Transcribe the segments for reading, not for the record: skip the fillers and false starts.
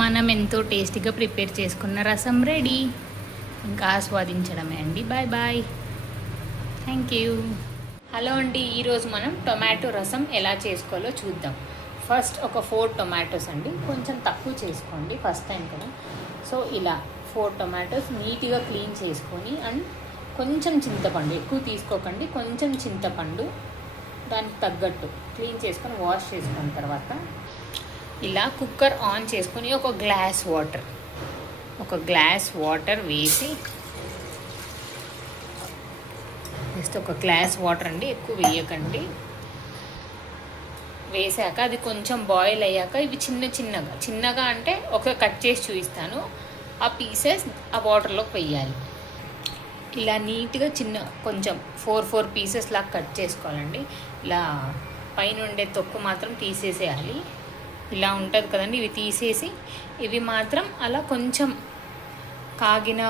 మనం ఎంతో టేస్టీగా ప్రిపేర్ చేసుకున్న రసం రెడీ. ఇంకా ఆస్వాదించడమే అండి. Bye bye. Thank you. Hello అండి, ఈరోజు మనం టొమాటో రసం ఎలా చేసుకోవాలో చూద్దాం. ఫస్ట్ ఒక 4 టొమాటోస్ అండి, కొంచెం తక్కువ చేసుకోండి, ఫస్ట్ టైం కదా. సో ఇలా 4 టొమాటోస్ నీట్గా క్లీన్ చేసుకొని, అండ్ కొంచెం చింతపండు, ఎక్కువ తీసుకోకండి, కొంచెం చింతపండు దానికి తగ్గట్టు క్లీన్ చేసుకొని వాష్ చేసుకున్న తర్వాత ఇలా కుక్కర్ ఆన్ చేసుకొని ఒక గ్లాస్ వాటర్ వేసి, జస్ట్ ఒక గ్లాస్ వాటర్ అండి, ఎక్కువ వేయకండి. వేసాక అది కొంచెం బాయిల్ అయ్యాక ఇవి చిన్నగా అంటే ఒక కట్ చేసి చూపిస్తాను. ఆ పీసెస్ ఆ వాటర్లోకి వేయాలి. ఇలా నీట్గా కొంచెం 4 పీసెస్ లాగా కట్ చేసుకోవాలండి. ఇలా పైన ఉండే తొక్కు మాత్రం తీసేసేయాలి. ఇలా ఉంటుంది కదండి, ఇవి తీసేసి ఇవి మాత్రం అలా కొంచెం కాగిన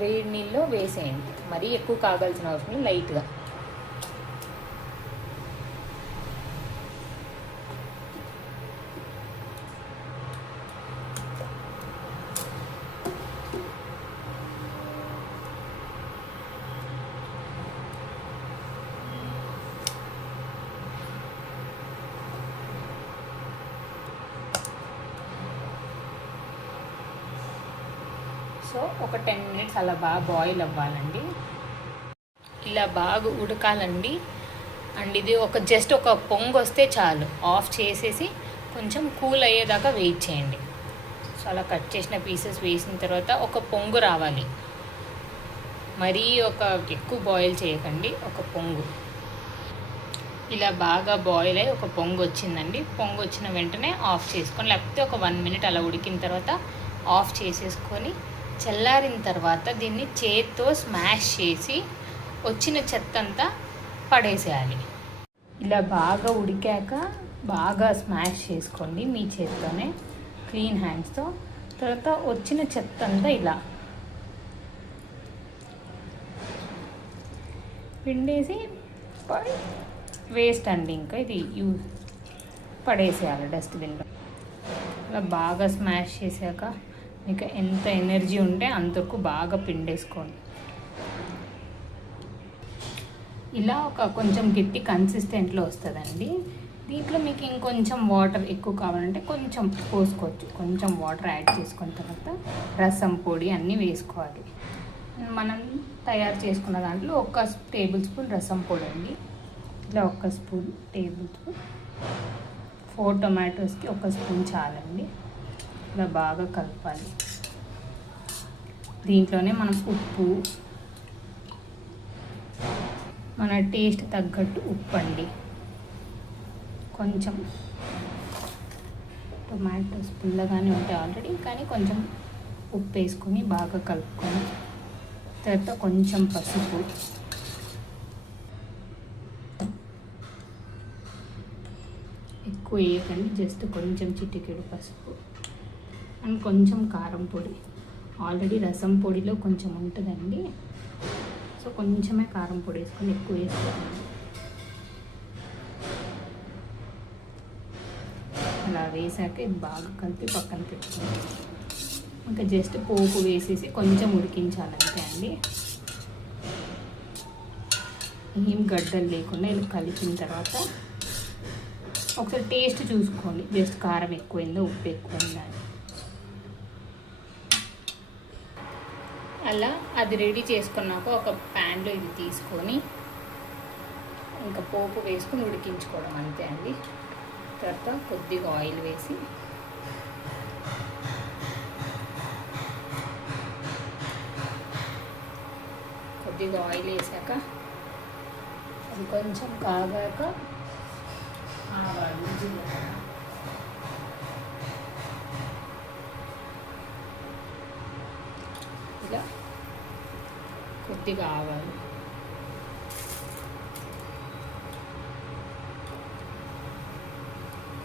వేడి నీళ్ళలో వేసేయండి. మరీ ఎక్కువ కాగాల్సిన అవసరం లేదు, లైట్గా. సో ఒక 10 మినిట్స్ అలా బాగా బాయిల్ అవ్వాలండి. ఇలా బాగా ఉడకాలండి. అండ్ ఇది జస్ట్ ఒక పొంగు వస్తే చాలు, ఆఫ్ చేసేసి కొంచెం కూల్ అయ్యేదాకా వెయిట్ చేయండి. సో అలా కట్ చేసిన పీసెస్ వేసిన తర్వాత ఒక పొంగు రావాలి. మరీ ఎక్కువ బాయిల్ చేయకండి, ఒక పొంగు. ఇలా బాగా బాయిల్ అయ్యి ఒక పొంగు వచ్చిందండి. పొంగు వచ్చిన వెంటనే ఆఫ్ చేసుకొని, లేకపోతే ఒక 1 మినిట్ అలా ఉడికిన తర్వాత ఆఫ్ చేసేసుకొని, చల్లారిన తర్వాత దీన్ని చేత్తో స్మాష్ చేసి వచ్చిన చెత్త అంతా పడేసేయాలి. ఇలా బాగా ఉడికాక బాగా స్మాష్ చేసుకోండి మీ చేత్తోనే, క్లీన్ హ్యాండ్స్తో. తర్వాత వచ్చిన చెత్త అంతా ఇలా పిండేసి వేస్ట్ అండి, ఇంకా ఇది పడేసేయాలి డస్ట్బిన్లో. ఇలా బాగా స్మాష్ చేశాక మీకు ఎంత ఎనర్జీ ఉంటే అంతకు బాగా పిండేసుకోండి. ఇలా కొంచెం గట్టి కన్సిస్టెంట్లో వస్తుందండి. దీంట్లో మీకు ఇంకొంచెం వాటర్ ఎక్కువ కావాలంటే కొంచెం పోసుకోవచ్చు. కొంచెం వాటర్ యాడ్ చేసుకున్న తర్వాత రసం పొడి అన్నీ వేసుకోవాలి. మనం తయారు చేసుకున్న దాంట్లో 1 టేబుల్ స్పూన్ రసం పొడి అండి. ఇలా 1 టేబుల్ స్పూన్. 4 టొమాటోస్కి 1 స్పూన్ చాలండి. ఇలా బాగా కలపాలి. దీంట్లోనే మనం ఉప్పు, మన టేస్ట్ తగ్గట్టు ఉప్పు అండి, కొంచెం. టొమాటోస్ పుల్లగానే ఉంటాయి ఆల్రెడీ, కానీ కొంచెం ఉప్పు వేసుకొని బాగా కలుపుకొని, తర్వాత కొంచెం పసుపు, ఎక్కువ వేయకండి, జస్ట్ కొంచెం చిటికెడు పసుపు, అండ్ కొంచెం కారం పొడి. ఆల్రెడీ రసం పొడిలో కొంచెం ఉంటుందండి, సో కొంచెమే కారం పొడి వేసుకొని, ఎక్కువ వేసుకోండి. అలా వేసాక ఇది బాగా కలిపి పక్కన పెట్టుకోండి. ఇంకా జస్ట్ పోపు వేసేసి కొంచెం ఉడికించాలంతే అండి. ఏం గడ్డలు లేకుండా ఇలా కలిపిన తర్వాత ఒకసారి టేస్ట్ చూసుకోండి, జస్ట్ కారం ఎక్కువైందో ఉప్పు ఎక్కువైందా అని. అలా అది రెడీ చేసుకున్నాక ఒక ప్యాన్లో ఇది తీసుకొని ఇంకా పోపు వేసుకొని ఉడికించుకోవడం అంతే అండి. తర్వాత కొద్దిగా ఆయిల్ వేసి వేసాక అది కొంచెం కాగాక ఆవాలు, జీలకర్ర, ఇలా కొద్దిగా ఆవాలు,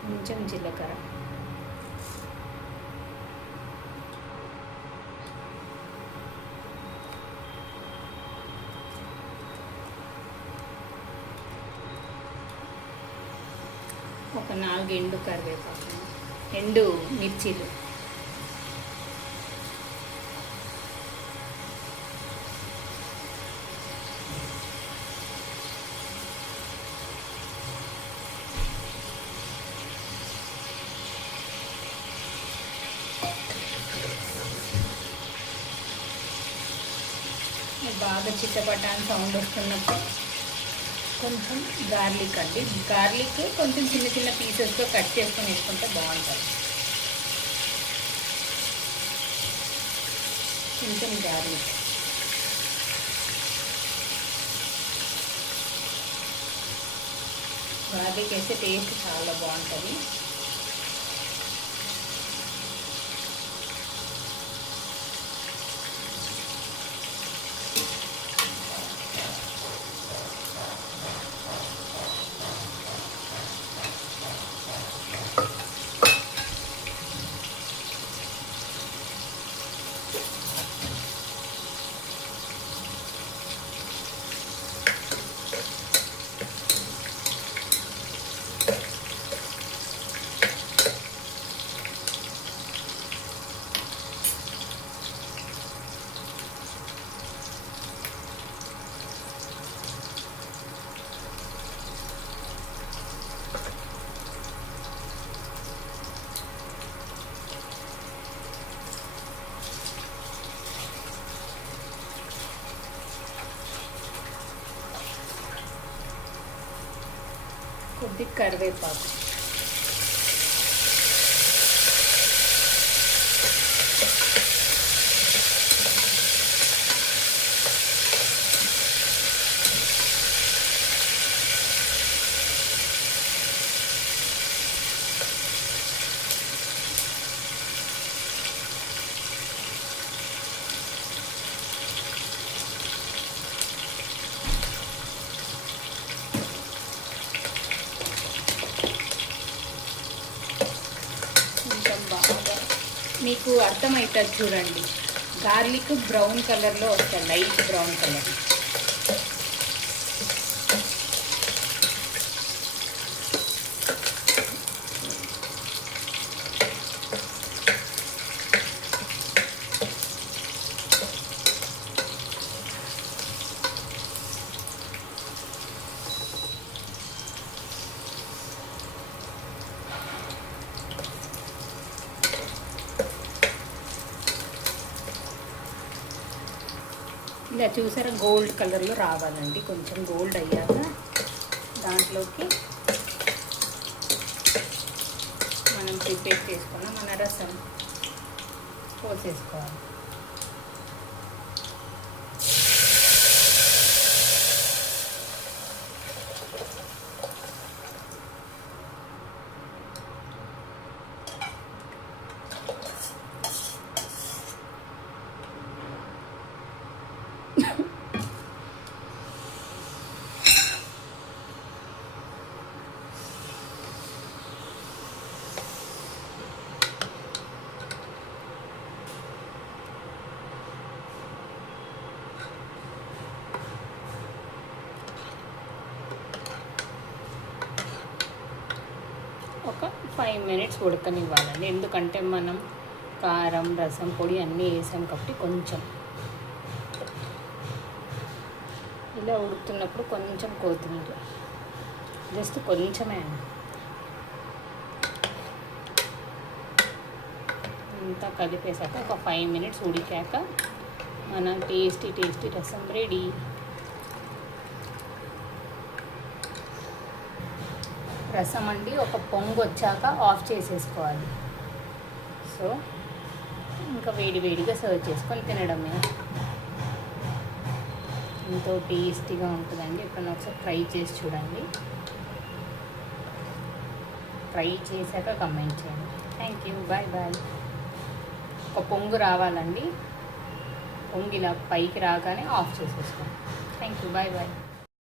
కొంచెం జీలకర్ర, ఒక 4 ఎండు కరివేపాకు ఎండు మిర్చీలు. బాగా చిట్టపటాన్ని సౌండ్ వస్తున్నప్పుడు కొంచెం గార్లిక్ అండి. గార్లిక్ కొంచెం చిన్న చిన్న పీసెస్తో కట్ చేసుకొని వేసుకుంటే బాగుంటుంది. కొంచెం గార్లిక్ వేస్తే టేస్ట్ చాలా బాగుంటుంది. కొద్ది కరివేపాకు, మీకు అర్థమవుతుంది చూడండి. గార్లిక్ బ్రౌన్ కలర్లో వస్తుంది, లైట్ బ్రౌన్ కలర్. ఇలా చూసారా, గోల్డ్ కలర్లో రావాలండి. కొంచెం గోల్డ్ అయ్యాక దాంట్లోకి మనం ప్రిపేర్ చేసుకున్న మన రసం పోసేసుకోవాలి. ఒక 5 మినిట్స్ ఉడకనివ్వాలండి. ఎందుకంటే మనం కారం, రసం పొడి అన్నీ వేసాం కాబట్టి కొంచెం ఇలా ఉడుకుతున్నప్పుడు కొంచెం కొత్తిమీర, జస్ట్ కొంచెమే అండి. అంతా కలిపేసాక ఒక 5 మినిట్స్ ఉడికాక మన టేస్టీ రసం రెడీ. రసం అండి ఒక పొంగు వచ్చాక ఆఫ్ చేసేసుకోవాలి. సో ఇంకా వేడిగా సర్వ్ చేసుకొని తినడమే. ఎంతో టేస్టీగా ఉంటుందండి. ఎప్పుడైనా ఒకసారి ట్రై చేసి చూడండి. ట్రై చేశాక కమెంట్ చేయండి. Thank you, bye. ఒక పొంగు రావాలండి. పొంగు ఇలా పైకి రాగానే ఆఫ్ చేసేసుకోండి. Thank you, bye.